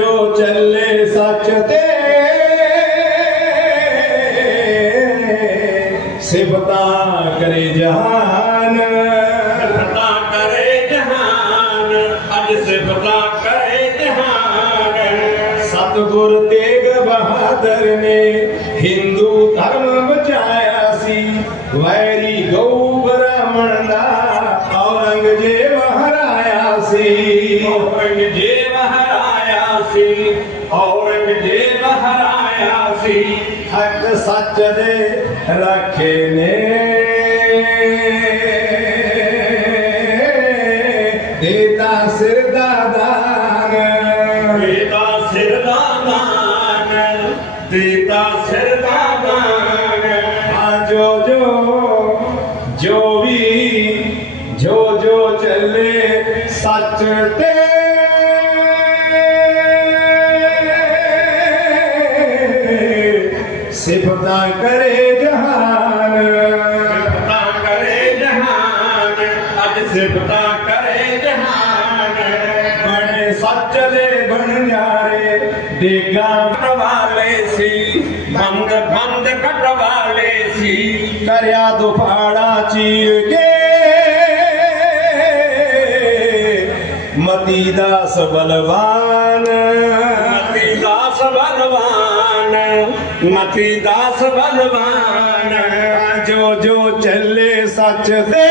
ਜੋ ਚੱਲੇ ਸੱਚ ਤੇ ਸ਼ਿਵ ਹਰਾਇਆ ਸੀ ਔਰੰਗਜ਼ੇਬ ਹਰਾਇਆ ਸੀ। ਹੱਕ ਸੱਚ ਦੇ ਰੱਖੇ ਨੇ। ਸਿਫਤਾਂ ਕਰੇ ਜਹਾਨ। ਸਿਫਤਾ ਕਰੇ ਜਹਾਨ ਅੱਜ ਸਿਫਤਾ ਕਰੇ ਜਹਾਨ। ਬਣੇ ਸੱਚ ਦੇ ਬਣ ਜਾਰੇ ਦੇਗਾ ਵਾਲੇ ਸੀ ਬੰਦ ਬੰਦ ਕੱਟ ਵਾਲੇ ਸੀ। ਕਰਿਆ ਦੁਫਾੜਾ ਚੀਰ ਕੇ। ਮਤੀ ਦਾਸ ਬਲਵਾਨ ਮਤੀ ਦਾਸ ਬਲਵਾਨ, ਮਤੀ ਦਾਸ ਬਲਵਾਨ, ਜੋ ਜੋ ਚੱਲੇ ਸੱਚ ਦੇ।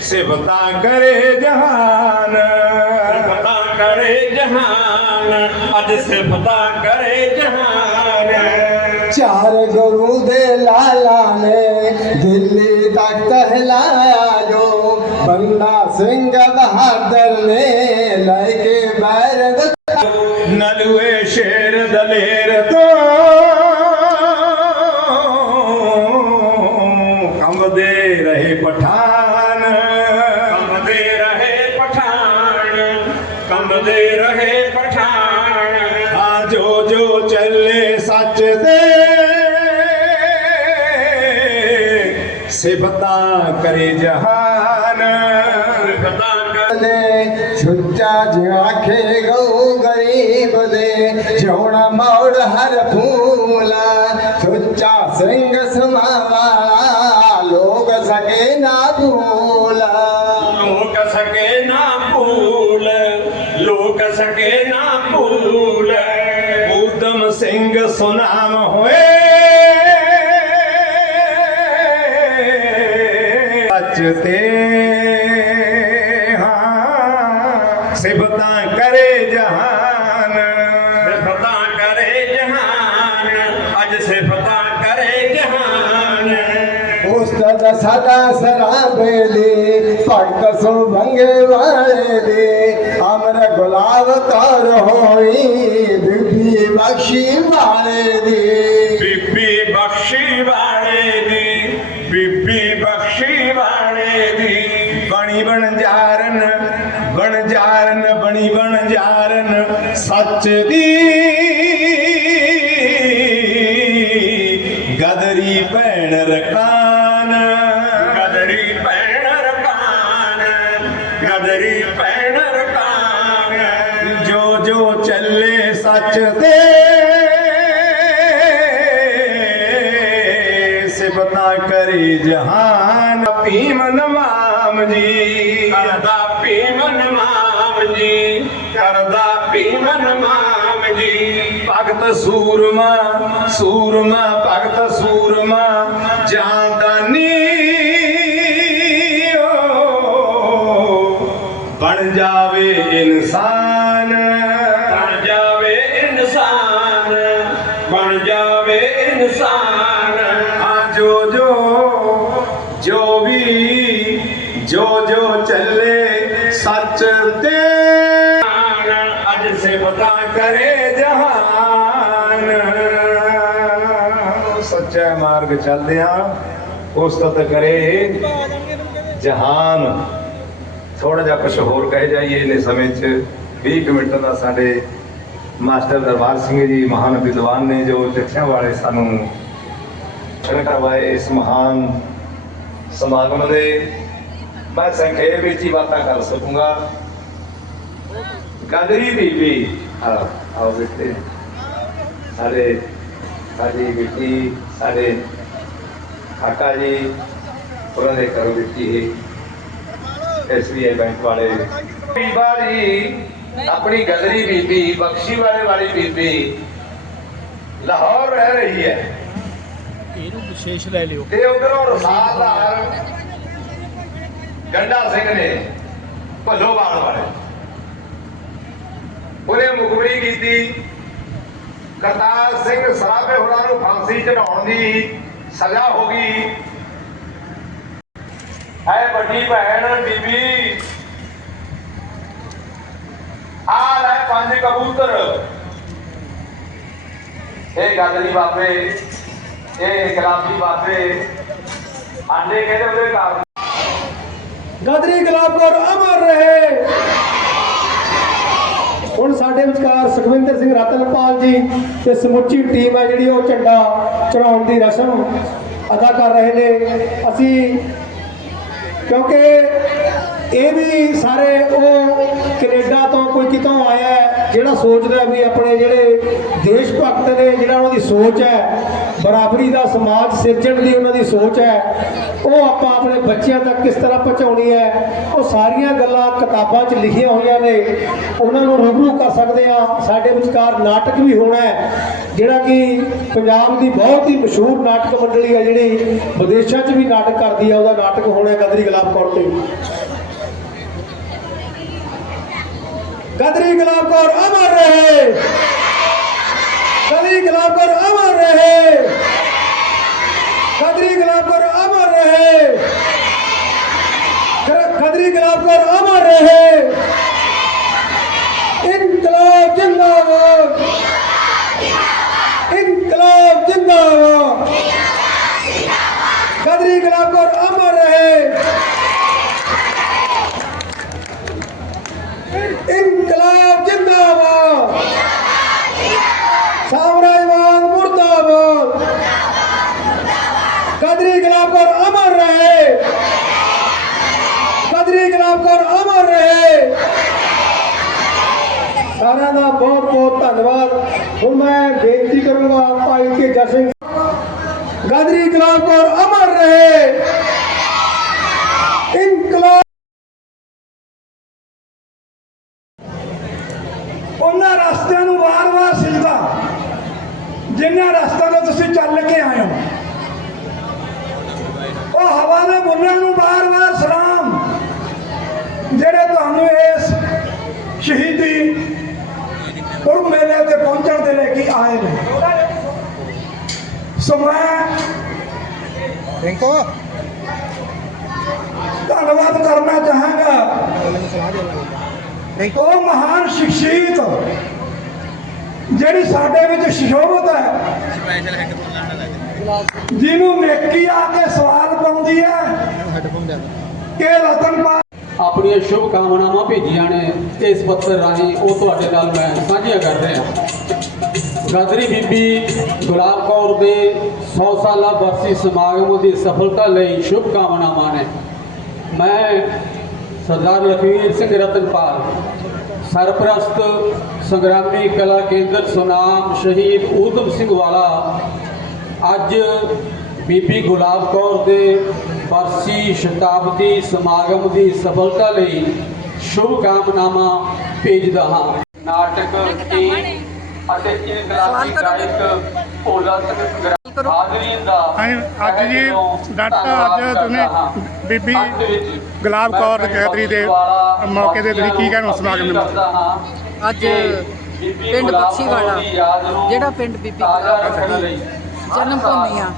ਸਿਫਤਾ ਕਰੇ ਜਹਾਨ। ਸਿਫਤਾ ਕਰੇ ਜਹਾਨ, ਅੱਜ ਸਿਫਤਾ ਕਰੇ ਜਹਾਨ। ਚਾਰ ਗੁਰੂ ਦੇ ਲਾਲਾ ਨੇ ਦਿੱਲੀ ਤੱਕ ਕਹਿਲਾਇਆ ਜੋ। ਬੰਦਾ ਸਿੰਘ ਬਹਾਦਰ ਨੇ ਲੈ ਕੇ ਬੈਰੰਗ शेर दलेर तो। कमे रहे पठान। कमे रहे पठान। कमदे रहे पठान। जो चले सच दे से पता करे जहान। पता करो। ਗਰੀਬ ਦੇ ਜੋਣਾ ਮੌੜ ਹਰ ਫੂਲਾ ਛੁੱਚਾ ਸਿੰਘ ਸਮਾਵਾਲਾ ਲੋਕ ਸਕੇ ਨਾ ਭੂਲਾ ਲੋਕ ਸਕੇ ਨਾ ਭੂਲ ਲੋਕ ਸਕੇ ਨਾ ਭੂਲ ਊਧਮ ਸਿੰਘ ਸੁਨਾਮ ਹੋਏ ਸੱਚ ਤੇ ਉਸਤਤ ਸਦਾ ਸਰਾਬੇਲੀ ਭਗਤ ਸੋ ਭੰਗੇ ਵਾਲੇ ਦੇ। ਅਮਰ ਗੁਲਾਬ ਕਰ ਹੋਈ ਬੀਬੀ ਬਖਸ਼ੀ ਵਾਲੇ ਦੀ। ਬੀਬੀ ਬਖਸ਼ੀ ਵਾਲੇ ਦੀ ਬੀਬੀ ਬਖਸ਼ੀ ਵਾਲੇ ਦੀ। ਬਣੀ ਬਣ ਜਾਰਨ ਬਣ ਜਾਰਨ ਬਣੀ ਬਣ ਜਾਰਨ ਸੱਚ ਦੀ ਗਦਰੀ ਭੈਣ ਰਕਾਨ ਗਦਰੀ ਪੈਣ ਰਕਾਨ ਜੋ ਜੋ ਚੱਲੇ ਸੱਚ ਤੇ ਸਿਫਤਾਂ ਕਰੇ ਜਹਾਨ ਭੀਮ ਨਵਾਮ ਜੀ। ਕਰਦਾ ਭੀਮਨ ਮਾਮ ਜੀ ਕਰਦਾ ਭੀਮਨ ਮਾਮ ਜੀ। ਭਗਤ ਸੂਰਮਾ ਸੂਰਮਾ ਭਗਤ ਮਾਰਗ ਚੱਲਦੇ ਉਸਤਤ ਕਰੇ ਜਹਾਨ। ਥੋੜਾ ਜਿਹਾ ਕੁਝ ਹੋਰ ਕਹਿ ਜਾਈਏ ਇਹਨੇ ਸਮੇਂ 'ਚ। 20 ਕੁ ਮਿੰਟ ਦਾ ਸਾਡੇ ਮਾਸਟਰ ਦਰਬਾਰ ਸਿੰਘ ਜੀ ਮਹਾਨ ਵਿਦਵਾਨ ਨੇ ਜੋ ਚਿੱਠਿਆਂ ਵਾਲੇ ਸਾਨੂੰ ਸ਼ਰਨ ਕਰਵਾਏ ਇਸ ਮਹਾਨ ਸਮਾਗਮ ਦੇ। ਮੈਂ ਸੰਖੇਪ ਵਿੱਚ ਹੀ ਬਾਤਾਂ ਕਰ ਸਕੂੰਗਾ। ਗਦਰੀ ਬੀਬੀ ਆਓ ਆਓ ਬੇਟੇ। ਸਾਡੇ ਸਾਡੀ ਬੇਟੀ ਸਾਡੇ ਕਾਕਾ ਜੀ ਉਹਨਾਂ ਦੇ ਘਰੋਂ ਬੇਟੀ ਐਸਬੀਆਈ ਬੈਂਕ ਵਾਲੇ। ਬੀਬਾ ਜੀ ਆਪਣੀ ਗਦਰੀ ਬੀਬੀ ਬਖਸ਼ੀ ਵਾਲੇ ਵਾਲੀ ਬੀਬੀ ਲਾਹੌਰ ਰਹਿ ਰਹੀ ਹੈ। ਇਹਨੂੰ ਵਿਸ਼ੇਸ਼ ਲੈ ਲਿਓ। ਤੇ ਉਧਰੋਂ ਰਸਾਲਦਾਰ ਗੰਡਾ ਸਿੰਘ ਨੇ ਭੱਲੋਵਾਲ ਵਾਲੇ। ਉਹਨੇ ਮੁਖਬਰੀ ਕੀਤੀ। ਕਰਤਾਰ ਸਿੰਘ ਸਰਾਭੇ ਹੋਰਾਂ ਨੂੰ ਫਾਂਸੀ ਚੜਾਉਣ ਦੀ ਸਜ਼ਾ ਹੋ ਗਈ। ਐ ਵੱਡੀ ਭੈਣ ਬੀਬੀ। ਆ ਲੈ ਪੰਜ ਕਬੂਤਰ। ਇਹ ਗਾਦਰੀ ਬਾਬੇ, ਇਹ ਗੁਲਾਬੀ ਬਾਬੇ। ਆਂਡੇ ਕਹਿੰਦੇ ਉਹਦੇ ਘਰ? ਗਦਰੀ ਗੁਲਾਬ ਕੌਰ ਅਮਰ ਰਹੇ। ਹੁਣ ਸਾਡੇ ਵਿਚਕਾਰ ਸੁਖਵਿੰਦਰ ਸਿੰਘ ਰਤਨਪਾਲ ਜੀ ਤੇ ਸਮੁੱਚੀ ਟੀਮ ਹੈ ਜਿਹੜੀ ਉਹ ਝੰਡਾ ਚੜਾਉਣ ਦੀ ਰਸਮ ਅਦਾ ਕਰ ਰਹੇ ਨੇ। ਅਸੀਂ ਕਿਉਂਕਿ ਇਹ ਵੀ ਸਾਰੇ ਉਹ ਕੈਨੇਡਾ ਤੋਂ ਕੋਈ ਕਿਤੋਂ ਆਇਆ ਜਿਹੜਾ ਸੋਚਦਾ ਵੀ ਆਪਣੇ ਜਿਹੜੇ ਦੇਸ਼ ਭਗਤ ਨੇ, ਜਿਹੜਾ ਉਹਨਾਂ ਦੀ ਸੋਚ ਹੈ ਬਰਾਬਰੀ ਦਾ ਸਮਾਜ ਸਿਰਜਣ ਦੀ ਉਹਨਾਂ ਦੀ ਸੋਚ ਹੈ। ਉਹ ਆਪਾਂ ਆਪਣੇ ਬੱਚਿਆਂ ਤੱਕ ਕਿਸ ਤਰ੍ਹਾਂ ਪਹੁੰਚਾਉਣੀ ਹੈ, ਉਹ ਸਾਰੀਆਂ ਗੱਲਾਂ ਕਿਤਾਬਾਂ 'ਚ ਲਿਖੀਆਂ ਹੋਈਆਂ ਨੇ। ਉਹਨਾਂ ਨੂੰ ਰੂਬਰੂ ਕਰ ਸਕਦੇ ਆ ਸਾਡੇ ਵਿਚਕਾਰ ਨਾਟਕ ਵੀ ਹੋਣਾ ਹੈ, ਜਿਹੜਾ ਕਿ ਪੰਜਾਬ ਦੀ ਬਹੁਤ ਹੀ ਮਸ਼ਹੂਰ ਨਾਟਕ ਮੰਡਲੀ ਹੈ, ਜਿਹੜੀ ਵਿਦੇਸ਼ਾਂ 'ਚ ਵੀ ਨਾਟਕ ਕਰਦੀ ਹੈ। ਉਹਦਾ ਨਾਟਕ ਹੋਣਾ ਗਦਰੀ ਗੁਲਾਬ ਕੌਰ ਤੇ। ਗਦਰੀ ਗੁਲਾਬ ਕੌਰ ਅਮਰ ਰਹੇ ਗਦਰੀ ਗੁਲਾਬ ਕੌਰ ਅਮਰ ਰਹੇ ਗਦਰੀ ਗੁਲਾਬ ਕੌਰ ਅਮਰ ਰਹੇ ਗ- ਗਦਰੀ ਗੁਲਾਬ ਕੌਰ ਅਮਰ ਰਹੇ ਇਨਕਲਾਬ ਜਿੰਦਾਬਾਦ ਇਨਕਲਾਬ ਜਿੰਦਾਬਾਦ ਗਦਰੀ ਗੁਲਾਬ ਕੌਰ ਅਮਰ ਰਹੇ ਇਨਕਲਾਬ ਜਿੰਦਾਬਾਦ ਸਾਮਰਾਜਵਾਦ ਮੁਰਦਾਬਾਦ ਕਦਰੀ ਗੁਲਾਬ ਕੌਰ ਅਮਰ ਰਹੇ ਕਦਰੀ ਗੁਲਾਬ ਕੌਰ ਅਮਰ ਰਹੇ ਸਾਰਿਆਂ ਦਾ ਬਹੁਤ ਬਹੁਤ ਧੰਨਵਾਦ ਹੁਣ ਮੈਂ ਬੇਨਤੀ ਕਰੂੰਗਾ ਭਾਈ ਕੇ ਜਸ਼ਨ ਗਦਰੀ ਗੁਲਾਬ ਕੌਰ ਅਮਰ ਰਹੇ ਇਨਕਲਾਬ ਉਹਨਾਂ ਰਸਤਿਆਂ ਨੂੰ ਵਾਰ-ਵਾਰ ਸਿੱਧਾ ਜਿਨ੍ਹਾਂ ਰਸਤਿਆਂ ਤੋਂ ਤੁਸੀਂ ਚੱਲ ਕੇ ਆਏ ਹੋ। ਉਹ ਹਵਾ ਦੇ ਬੁੱਲਿਆਂ ਨੂੰ ਵਾਰ-ਵਾਰ ਸਲਾਮ। ਜਿਹੜੇ ਤੁਹਾਨੂੰ ਇਸ ਸ਼ਹੀਦੀ ਪੁਰਬ ਮੇਲੇ ਤੇ ਪਹੁੰਚਣ ਦੇ ਲਈ ਕੀ ਆਏ ਨੇ। ਸੋ ਮੈਂ ਰਿੰਕੋ। ਧੰਨਵਾਦ ਕਰਨਾ ਚਾਹਾਂਗਾ। ਉਹ ਮਹਾਨ ਸ਼ਖਸੀਅਤ ਜਿਹੜੀ ਸਾਡੇ ਵਿੱਚ ਸ਼ੋਭਤ ਹੈ। ਜਿਹਨੂੰ ਨੇਕੀ ਆ ਕੇ ਸਵਾਲ ਪਾਉਂਦੀ ਹੈ ਕਿ ਰਤਨਪਾਲ ਆਪਣੀਆਂ ਸ਼ੁਭ ਕਾਮਨਾਵਾਂ ਭੇਜੀਆਂ ਨੇ। ਇਸ ਪੱਤਰ ਰਾਹੀਂ ਉਹ ਤੁਹਾਡੇ ਨਾਲ ਮੈਂ ਸਾਂਝੀਆਂ ਕਰ ਰਿਹਾ ਗਾਦਰੀ ਬੀਬੀ ਗੁਲਾਬ ਕੌਰ ਦੇ 100 ਸਾਲਾ ਬਰਸੀ ਸਮਾਗਮ ਦੀ ਸਫਲਤਾ ਲਈ ਸ਼ੁਭ ਕਾਮਨਾਵਾਂ ਨੇ। ਮੈਂ ਸਰਦਾਰ ਲਖਵੀਰ ਸਿੰਘ ਰਤਨਪਾਲ ਸਰਪ੍ਰਸਤ ਸੰਗਰਾਮੀ ਕਲਾ ਕੇਂਦਰ ਸੁਨਾਮ ਸ਼ਹੀਦ ਊਧਮ ਸਿੰਘ ਵਾਲਾ ਅੱਜ ਬੀਬੀ ਗੁਲਾਬ ਕੌਰ ਦੇ ਬਰਸੀ ਸ਼ਤਾਬਦੀ ਸਮਾਗਮ ਦੀ ਸਫਲਤਾ ਲਈ ਸ਼ੁਭ ਕਾਮਨਾਵਾਂ ਭੇਜਦਾ ਹਾਂ। ਨਾਟਕ ਦੀ ਅਤੇ ਇਨਕਲਾਬੀ ਗਾਇਕ ਭੋਲਾ ਸਿੰਘ ਹਾਜ਼ਰੀਨ ਅੱਜ ਜੀ ਡਾਕਟਰ ਅੱਜ ਤੁਸੀਂ ਬੀਬੀ ਗੁਲਾਬ ਕੌਰ ਗੈਦਰੀ ਦੇ ਮੌਕੇ ਤੇ ਤੁਸੀਂ ਕੀ ਕਹਿਣਾ ਸਮਾਗਮ ਦੇ ਅੱਜ ਪਿੰਡ ਬਖਸ਼ੀਵਾਲਾ ਜਿਹੜਾ ਪਿੰਡ ਬੀਬੀ ਗੁਲਾਬ ਕੌਰ ਦੀ ਜਨਮ ਭੂਮੀ ਆ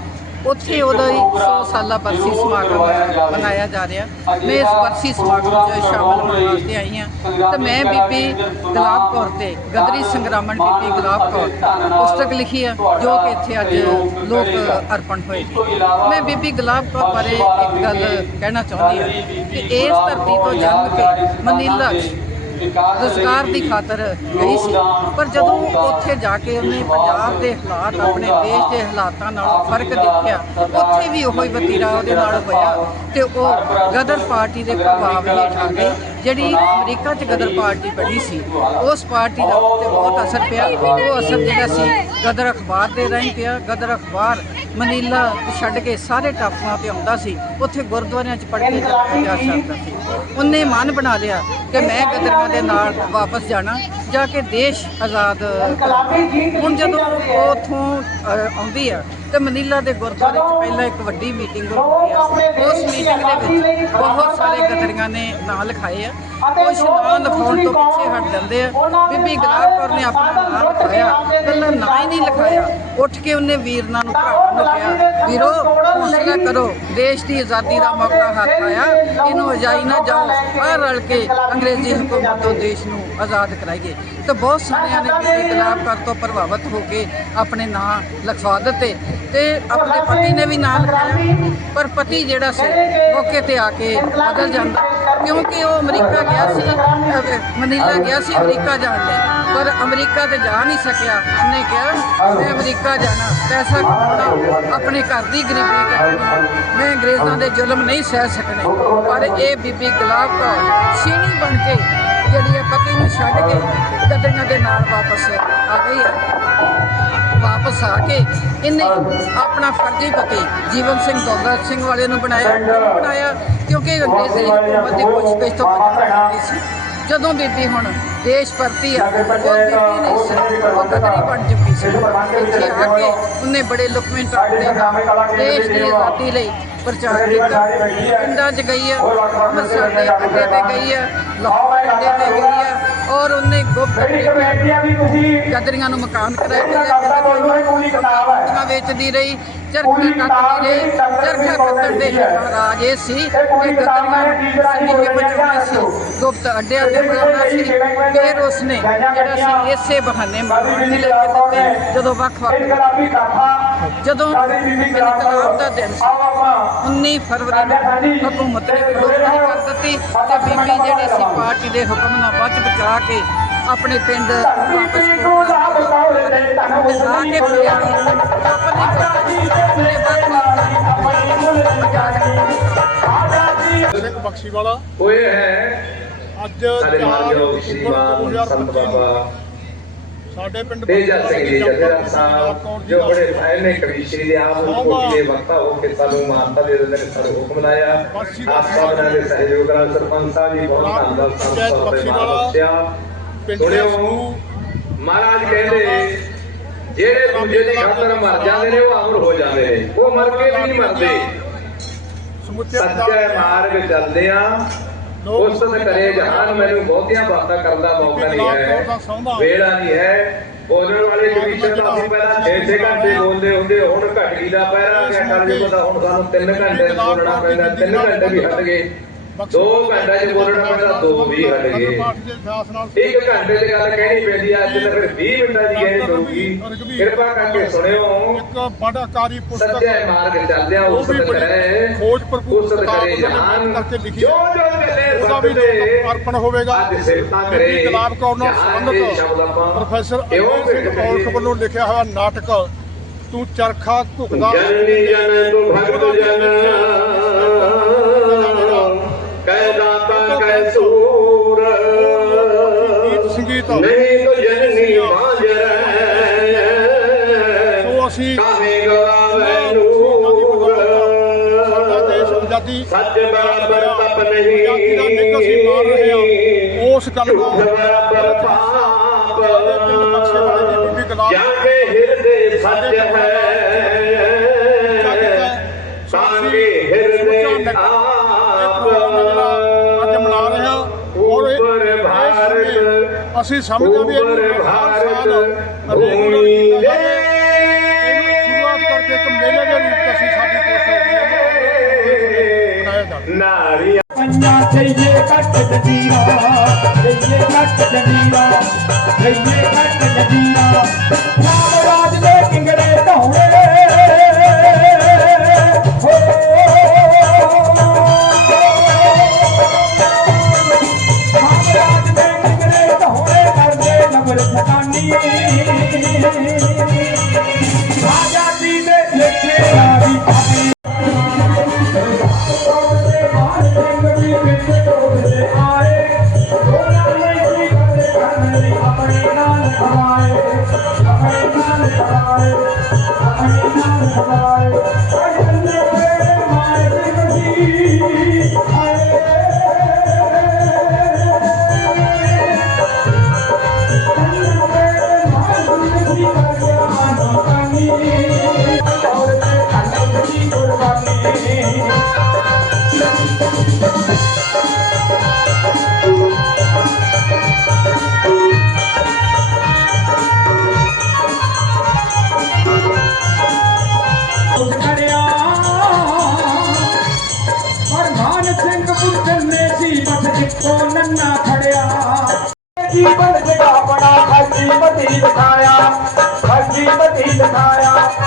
ਉੱਥੇ ਉਹਦਾ ਹੀ 100 ਸਾਲਾ ਬਰਸੀ ਸਮਾਗਮ ਮਨਾਇਆ ਜਾ ਰਿਹਾ। ਮੈਂ ਇਸ ਬਰਸੀ ਸਮਾਗਮ 'ਚ ਸ਼ਾਮਲ ਹੋਣ ਵਾਸਤੇ ਆਈ ਹਾਂ। ਤੇ ਮੈਂ ਬੀਬੀ ਗੁਲਾਬ ਕੌਰ ਤੇ, ਗਦਰੀ ਸੰਗਰਾਮਣ ਬੀਬੀ ਗੁਲਾਬ ਕੌਰ, ਪੁਸਤਕ ਲਿਖੀ ਆ, ਜੋ ਕਿ ਇੱਥੇ ਅੱਜ ਲੋਕ ਅਰਪਣ ਹੋਏ ਮੈਂ ਬੀਬੀ ਗੁਲਾਬ ਕੌਰ ਬਾਰੇ ਇੱਕ ਗੱਲ ਕਹਿਣਾ ਚਾਹੁੰਦੀ ਹਾਂ ਕਿ ਇਸ ਧਰਤੀ ਤੋਂ ਜਨਮ ਕੇ ਮਨੀਲਾ ਰੁਜ਼ਗਾਰ ਦੀ ਖਾਤਰ ਗਈ ਸੀ, ਪਰ ਜਦੋਂ ਉੱਥੇ ਜਾ ਕੇ ਉਹਨੇ ਪੰਜਾਬ ਦੇ ਹਾਲਾਤ, ਆਪਣੇ ਦੇਸ਼ ਦੇ ਹਾਲਾਤਾਂ ਨਾਲ ਫ਼ਰਕ ਦੇਖਿਆ, ਉੱਥੇ ਵੀ ਉਹੀ ਵਤੀਰਾ ਉਹਦੇ ਨਾਲ ਹੋਇਆ ਤੇ ਉਹ ਗਦਰ ਪਾਰਟੀ ਦੇ ਪ੍ਰਭਾਵ ਹੇਠ ਆ ਗਈ ਜਿਹੜੀ ਅਮਰੀਕਾ 'ਚ ਗਦਰ ਪਾਰਟੀ ਬਣੀ ਸੀ ਉਸ ਪਾਰਟੀ ਦਾ ਉੱਤੇ ਬਹੁਤ ਅਸਰ ਪਿਆ। ਉਹ ਅਸਰ ਜਿਹੜਾ ਸੀ ਗਦਰ ਅਖਬਾਰ ਦੇ ਰਾਹੀਂ ਪਿਆ। ਗਦਰ ਅਖਬਾਰ ਮਨੀਲਾ ਛੱਡ ਕੇ ਸਾਰੇ ਟਾਪੂਆਂ ਤੇ ਆਉਂਦਾ ਸੀ। ਉੱਥੇ ਗੁਰਦੁਆਰਿਆਂ 'ਚ ਪੜ੍ਹ ਕੇ ਜਾ ਸਕਦਾ ਸੀ। ਉਹਨੇ ਮਨ ਬਣਾ ਲਿਆ ਕਿ ਮੈਂ ਗਦਰਾਂ ਦੇ ਨਾਲ ਵਾਪਸ ਜਾਣਾ ਜਾ ਕੇ ਦੇਸ਼ ਆਜ਼ਾਦ। ਹੁਣ ਜਦੋਂ ਉਹ ਉੱਥੋਂ ਆਉਂਦੀ ਆ ਤੇ ਮਨੀਲਾ ਦੇ ਗੁਰਦੁਆਰੇ 'ਚ ਪਹਿਲਾਂ ਇੱਕ ਵੱਡੀ ਮੀਟਿੰਗ ਹੋਈ ਹੈ ਉਸ ਮੀਟਿੰਗ ਦੇ ਵਿੱਚ ਬਹੁਤ ਸਾਰੇ ਗਦੜੀਆਂ ਨੇ ਨਾਂ ਲਿਖਾਏ ਆ। ਕੁਝ ਨਾਂ ਲਿਖਾਉਣ ਤੋਂ ਪਿੱਛੇ ਹਟ ਜਾਂਦੇ ਆ। ਬੀਬੀ ਗੁਲਾਬ ਕੌਰ ਨੇ ਆਪਣਾ ਨਾਂ ਲਿਖਾਇਆ। ਪਹਿਲਾਂ ਨਾਂ ਹੀ ਨਹੀਂ ਲਿਖਾਇਆ। ਉੱਠ ਕੇ ਉਹਨੇ ਵੀਰਨਾਂ ਨੂੰ ਭਰਾਵਾਂ ਨੂੰ ਕਿਹਾ, ਵੀਰੋ, ਹੌਸਲਾ ਕਰੋ। ਦੇਸ਼ ਦੀ ਆਜ਼ਾਦੀ ਦਾ ਮੌਕਾ ਹੱਥ ਆਇਆ। ਇਹਨੂੰ ਅਜਾਈ ਨਾ ਜਾਓ। ਪਰ ਰਲ ਕੇ ਅੰਗਰੇਜ਼ੀ ਹਕੂਮਤ ਤੋਂ ਦੇਸ਼ ਨੂੰ ਆਜ਼ਾਦ ਕਰਾਈਏ। ਤੇ ਬਹੁਤ ਸਾਰਿਆਂ ਨੇ ਬੀਬੀ ਗੁਲਾਬ ਕੌਰ ਤੋਂ ਪ੍ਰਭਾਵਿਤ ਹੋ ਕੇ ਆਪਣੇ ਨਾਂ ਲਿਖਵਾ ਦਿੱਤੇ। ਤੇ ਆਪਣੇ ਪਤੀ ਨੇ ਵੀ ਨਾਲ ਲਿਖਾਇਆ ਪਰ ਪਤੀ ਜਿਹੜਾ ਸੀ, ਮੌਕੇ ਤੇ ਆ ਕੇ ਬਦਲ ਜਾਂਦਾ। ਕਿਉਂਕਿ ਉਹ ਅਮਰੀਕਾ ਗਿਆ ਸੀ ਮਨੀਲਾ ਗਿਆ ਸੀ, ਅਮਰੀਕਾ ਜਾਣ ਲਈ। ਪਰ ਅਮਰੀਕਾ ਤੇ ਜਾ ਨਹੀਂ ਸਕਿਆ। ਉਹਨੇ ਕਿਹਾ, ਮੈਂ ਅਮਰੀਕਾ ਜਾਣਾ। ਪੈਸਾ ਕਮਾਉਣਾ, ਆਪਣੇ ਘਰ ਦੀ ਗਰੀਬੀ ਕੱਟਣੀ ਮੈਂ ਅੰਗਰੇਜ਼ਾਂ ਦੇ ਜ਼ੁਲਮ ਨਹੀਂ ਸਹਿ ਸਕਣੇ। ਪਰ ਇਹ ਬੀਬੀ ਗੁਲਾਬ ਕੌਰ ਛੀਣੀ ਬਣ ਕੇ ਜਿਹੜੀ ਹੈ ਪਤੀ ਨੂੰ ਛੱਡ ਕੇ ਗਦਰੀਆਂ ਦੇ ਨਾਲ ਵਾਪਸ ਆ ਗਈ ਹੈ ਵਾਪਸ ਆ ਕੇ ਇਹਨੇ ਆਪਣਾ ਫਰਜ਼ੀ ਪਤੀ ਜੀਵਨ ਸਿੰਘ ਦੌਲਤ ਸਿੰਘ ਵਾਲੇ ਨੂੰ ਬਣਾਇਆ ਬਣਾਇਆ ਕਿਉਂਕਿ ਅੰਗਰੇਜ਼ੀ ਹਕੂਮਤ ਦੀ ਪੁੱਛ ਤੋਂ ਬਚਣਾ ਸੀ। ਜਦੋਂ ਬੀਬੀ ਹੁਣ ਦੇਸ਼ ਪਰਤੀ ਆ ਉਹ ਬੀਬੀ ਨਹੀਂ ਸੀ ਉਹ ਗਦਰੀ ਬਣ ਚੁੱਕੀ ਸੀ। ਇੱਥੇ ਆ ਕੇ ਉਹਨੇ ਬੜੇ ਲੁਕਵੇਂ ਟਾਪਦੇ ਦੇਸ਼ ਦੀ ਆਜ਼ਾਦੀ ਲਈ ਪ੍ਰਚਾਰ ਕੀਤਾ। ਪਿੰਡਾਂ 'ਚ ਗਈ ਆ ਅੰਮ੍ਰਿਤਸਰ ਦੇ ਅੱਡੇ ਤੇ ਗਈ ਆ ਲਾਹੌਰ ਅੱਡੇ ਤੇ ਗਈ ਆ ਔਰ ਉਹਨੇ ਗੁਪਤ ਗਦਰੀਆਂ ਨੂੰ ਮਕਾਨ ਤੇ ਚਰਖਾ ਵੇਚਦੀ ਰਹੀ ਚਰਖਾ ਕੱਤਦੀ ਚਰਖਾ ਕੱਤਣ ਦੇ ਰਾਜ ਇਹ ਸੀ। ਕਿ ਗਦਰੀਆਂ ਕੇ ਬਚਾਉਣਾ ਸੀ। ਗੁਪਤ ਅੱਡਿਆਂ ਤੇ ਬਣਾਉਣਾ ਸੀ। ਫਿਰ ਉਸਨੇ ਜਿਹੜਾ ਸੀ ਇਸੇ ਬਹਾਨੇ ਵੀ ਲੈ ਕੇ ਦਿੱਤੇ। ਜਦੋਂ ਵੱਖ ਵੱਖ ਜਦੋਂ ਇਨਕਲਾਬ ਦਾ ਦਿਨ ਸੀ। 19 ਫਰਵਰੀ ਨੂੰ ਹਕੂਮਤ ਨੇ ਕਰ ਦਿੱਤੀ। ਤੇ ਬੀਬੀ ਜਿਹੜੀ ਸੀ ਪਾਰਟੀ ਦੇ ਹੁਕਮ ਨਾਲ ਬਚ ਬਚਾ ਕੇ ਆਪਣੇ ਪਿੰਡ ਵਾਪਸ ਆਪਣੀ ਆਪਣੇ ਸਿੰਘ ਬਖਸ਼ੀ ਵਾਲਾ। ਹੋਏ ਹੈ। ਅੱਜ ਸਾਡੇ 4 ਮਾਨਯੋਗ ਅਕਤੂਬਰ ਸ਼੍ਰੀਮਾਨ ਸੰਤ 2025 ਬਾਬਾ। ਸਾਡੇ ਪਿੰਡ ਤੇਜਾ ਸਿੰਘ ਜੀ ਜਥੇਦਾਰ ਸਾਹਿਬ ਜੋ ਬੜੇ ਫਾਇਨੇ ਕਵੀਸ਼ਰੀ ਦੇ ਆਪ ਕੋਟੀ ਦੇ ਵਕਤਾ ਹੋ ਕੇ ਸਾਨੂੰ ਮਾਨਤਾ ਦੇ ਦਿੰਦੇ ਨੇ ਸਾਡੇ ਹੁਕਮ ਲਾਇਆ। ਆਪ ਦੇ ਸਹਿਯੋਗ ਨਾਲ ਸਰਪੰਚ ਸਾਹਿਬ ਜੀ ਬਹੁਤ ਧੰਨਵਾਦ ਦੇ ਪਿੰਡ ਸੁਣਿਓ। ਨੂੰ ਮਹਾਰਾਜ ਕਹਿੰਦੇ ਜਿਹੜੇ ਦੂਜੇ ਦੀ ਖਾਤਰ ਮਰ ਜਾਂਦੇ ਨੇ ਉਹ ਅਮਰ ਹੋ ਜਾਂਦੇ ਨੇ। ਉਹ ਮਰ ਕੇ ਵੀ ਨਹੀਂ ਮਰਦੇ। ਸੱਚੇ ਮਾਰਗ ਚੱਲਦੇ ਆ। ਉਸ ਤੇ ਕਰੇ ਜਹਾਨ ਮੈਨੂੰ ਬਹੁਤੀਆਂ ਬਾਤਾਂ ਕਰਨ ਦਾ ਮੌਕਾ ਨਹੀਂ ਹੈ। ਵੇਲਾ ਨਹੀਂ ਹੈ। ਬੋਲਣ ਵਾਲੇ ਕਮਿਸ਼ਨ ਦਾ ਅਸੀਂ ਪਹਿਲਾਂ 6-6 ਘੰਟੇ ਬੋਲਦੇ ਹੁੰਦੇ ਹੁਣ ਘਟ ਗਈ ਦਾ ਪਹਿਰਾ ਗਿਆ ਕੱਲ ਜੀ ਪਤਾ ਹੁਣ ਸਾਨੂੰ 3 ਘੰਟੇ ਬੋਲਣਾ ਪੈਂਦਾ 3 ਘੰਟੇ ਵੀ ਹਟ ਗਏ। 2 ਘੰਟੇ ਚ ਬੋਲਣਾ ਪੈਂਦਾ 2 ਵੀ ਹਟ ਗਏ ਇੱਕ ਘੰਟੇ ਚ ਗੱਲ ਕਹਿਣੀ ਪੈਂਦੀ ਆ ਅੱਜ ਤਾਂ ਫਿਰ 20 ਮਿੰਟਾਂ ਦੀ ਕਹਿਣੀ ਪਊਗੀ। ਕਿਰਪਾ ਕਰਕੇ ਸੁਣਿਓ। ਇੱਕ ਬੜਾਕਾਰੀ ਪੁਸਤਕ ਸੱਚੇ ਮਾਰਗ ਚੱਲਦੇ ਆ ਉਸ ਤੇ ਕਰੇ। ਖੋਜ ਭਰਪੂਰ ਉਸ ਤੇ ਕਰੇ ਕਿਤਾਬ ਜਹਾਨ ਕਰਕੇ ਲਿਖੀ ਜੋ ਜੋ ਚੱਲੇ ਉਹਦਾ ਵੀ ਅਰਪਣ ਹੋਵੇਗਾ। ਅੱਜ ਸਿਫਤਾਂ ਕਰੇ ਗੁਲਾਬ ਕੌਰ ਨਾਲ ਦੇ ਸੰਬੰਧਿਤ ਪ੍ਰੋਫੈਸਰ ਅਮਰ ਸਿੰਘ ਕਰੀਏ। ਔਲਖ ਵੱਲੋਂ ਲਿਖਿਆ ਹੋਇਆ ਨਾਟਕ ਤੂੰ ਚਰਖਾ ਝੁਕਦਾ ਜਨਨੀ ਜਨ ਤੂੰ ਭਗਤ ਜਨ ਸੱਚ ਬਰਾਬਰ ਤਪ ਨਹੀਂ। ਦਾ ਨਿੱਘ ਅਸੀਂ ਮਾਣ ਰਹੇ ਹਾਂ ਉਸ ਗੱਲ ਦਾ ਬਰਾਬਰ ਪਾਪ। ਜਾਂ ਕੇ ਹਿਰਦੇ ਸੱਚ ਹੈ। ਕੇ ਹਿਰਦੇ ਆਪ ਅੱਜ ਮਨਾ ਰਹੇ ਹਾਂ। ਔਰ ਇਹ- ਇਹ ਭਾਰਤ ਅਸੀਂ ਸਮਝਦੇ ਵੀ ਹਰ ਭਾਰਤ ਕੀਤਾ ਦੇ ਇਹਨੂੰ ਸ਼ੁਰੂਆਤ ਕਰਕੇ ਇੱਕ ਮੇਲੇ ਦੇ ਰੂਪ 'ਚ ਅਸੀਂ ਸਾਡੀ ਕੋਸ਼ਿਸ਼ ਨਾਰੀਆਂ ਪੰਜਾ ਥਈਏ ਕੱਟ ਜਦੀਰਾ ਥਈਏ ਕੱਟ ਜਦੀਰਾ ਥਈਏ ਕੱਟ ਜਦੀਰਾ साल हॉस्पिटल सवाइ ਬੰਦ ਜਗਾ ਬਣਾ ਖਾਜੀ ਮਤੀ ਦਿਖਾਇਆ ਖਾਜੀ ਮਤੀ ਦਿਖਾਇਆ